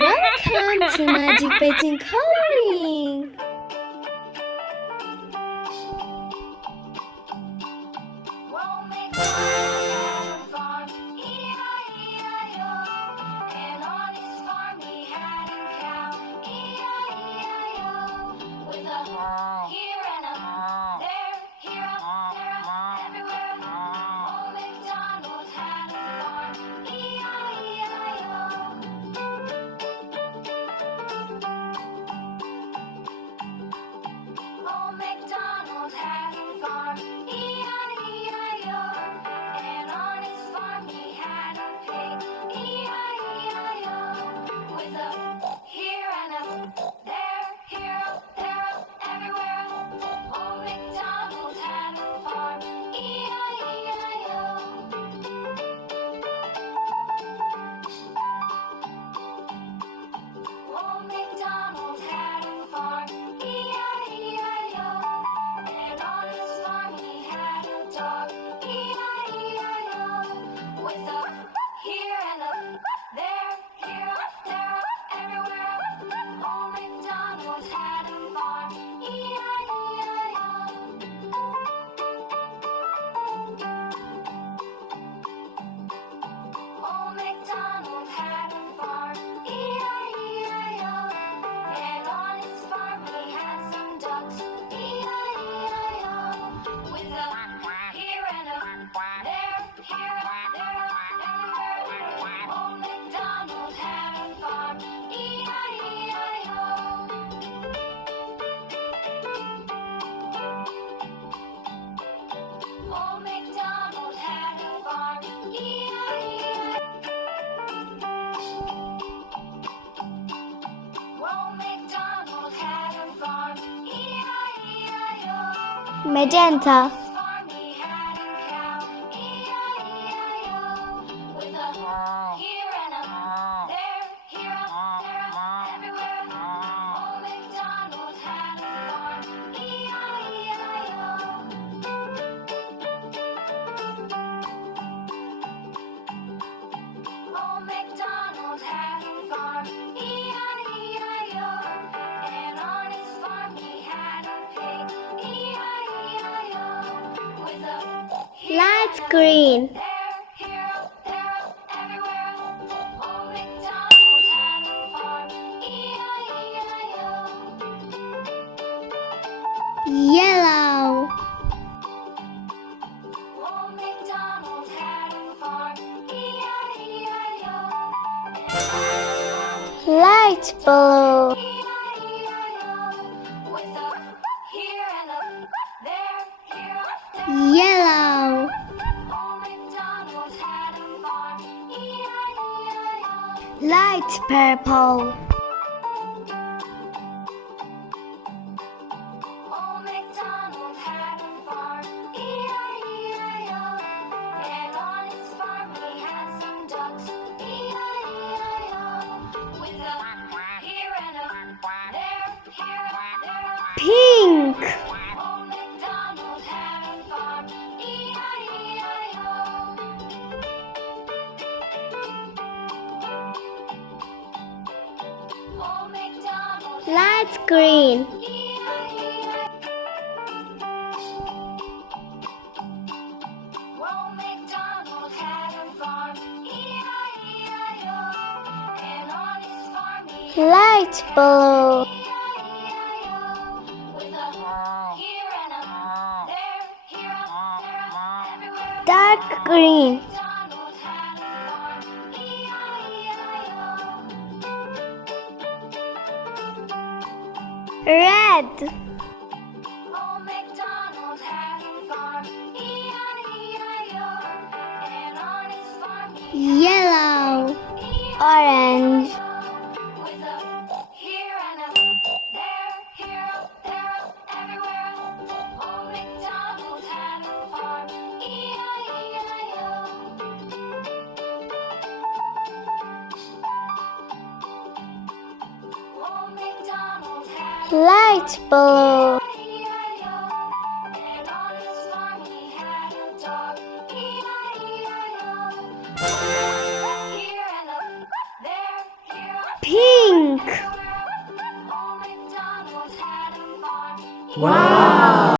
Welcome to Magic Painting Coloring! Here and a there, here a there, everywhere. Old MacDonald had a farm, E-I-E-I-O. Old MacDonald had a farm, E-I-E-I-O. And on his farm he had a pig, E-I-E-I-O. With a here and a there, here a there, everywhere. Old MacDonald had a farm, E-I-E-I-O. Old MacDonald had a farm, E-I-E-I-O. And on his farm he had a dog, E-I-E-I-O. With a here and a there, here a there, everywhere. Old MacDonald had a farm, E-I-E-I-O. Old MacDonald had a farm, E-I-E-I-O. And on his farm he had some ducks, E-I-E-I-O. With a here and a there, here a there, everywhere. Old MacDonald had a farm, E-I-E-I-O. Old MacDonald had a farm, E-I-E-I-O. Old MacDonald had a farm, E-I-E-I-O. Magenta, His farm he had a cow, E-I-E-I-O. With a here and a there, here a there, everywhere. Old MacDonald had a farm, E-I-E-I-O. Old MacDonald had a farm, E-I-E-I-O. And on his farm he had a pig, E-I-E-I-O. With a light green, there, here, there, everywhere. Old MacDonald had a farm, E-I-E-I-O. yellow, Old MacDonald had a farm, E-I-E-I-O. And on his farm light blue, E-I-E-I-O. With a here and a there, here, there. yellow, Old MacDonald had a farm, E-I-E-I-O. light purple, Old MacDonald had a farm, E-I-E-I-O. And on his farm he had some ducks, E-I-E-I-O. With a here and a there, here, there. pink, Old MacDonald had a farm, E-I-E-I-O. Old MacDonald light green, E-I-E-I-O. Old MacDonald had a farm, E-I-E-I-O. And on his farm he had light blue, E-I-E-I-O. With a here and a there, here a there, everywhere. dark green, MacDonald had a farm, E-I-E-I-O. red, Old MacDonald had a farm, E-I-E-I-O. And on his farm he yellow, had orange, with a here and a there, here a there, everywhere. Old MacDonald had a farm, E-I-E-I-O. Old MacDonald had a light blue, E-I-E-I-O. And on his farm he had a dog, E-I-E-I-O. Here and a there, here a Pink. Old MacDonald had a farm. Wow!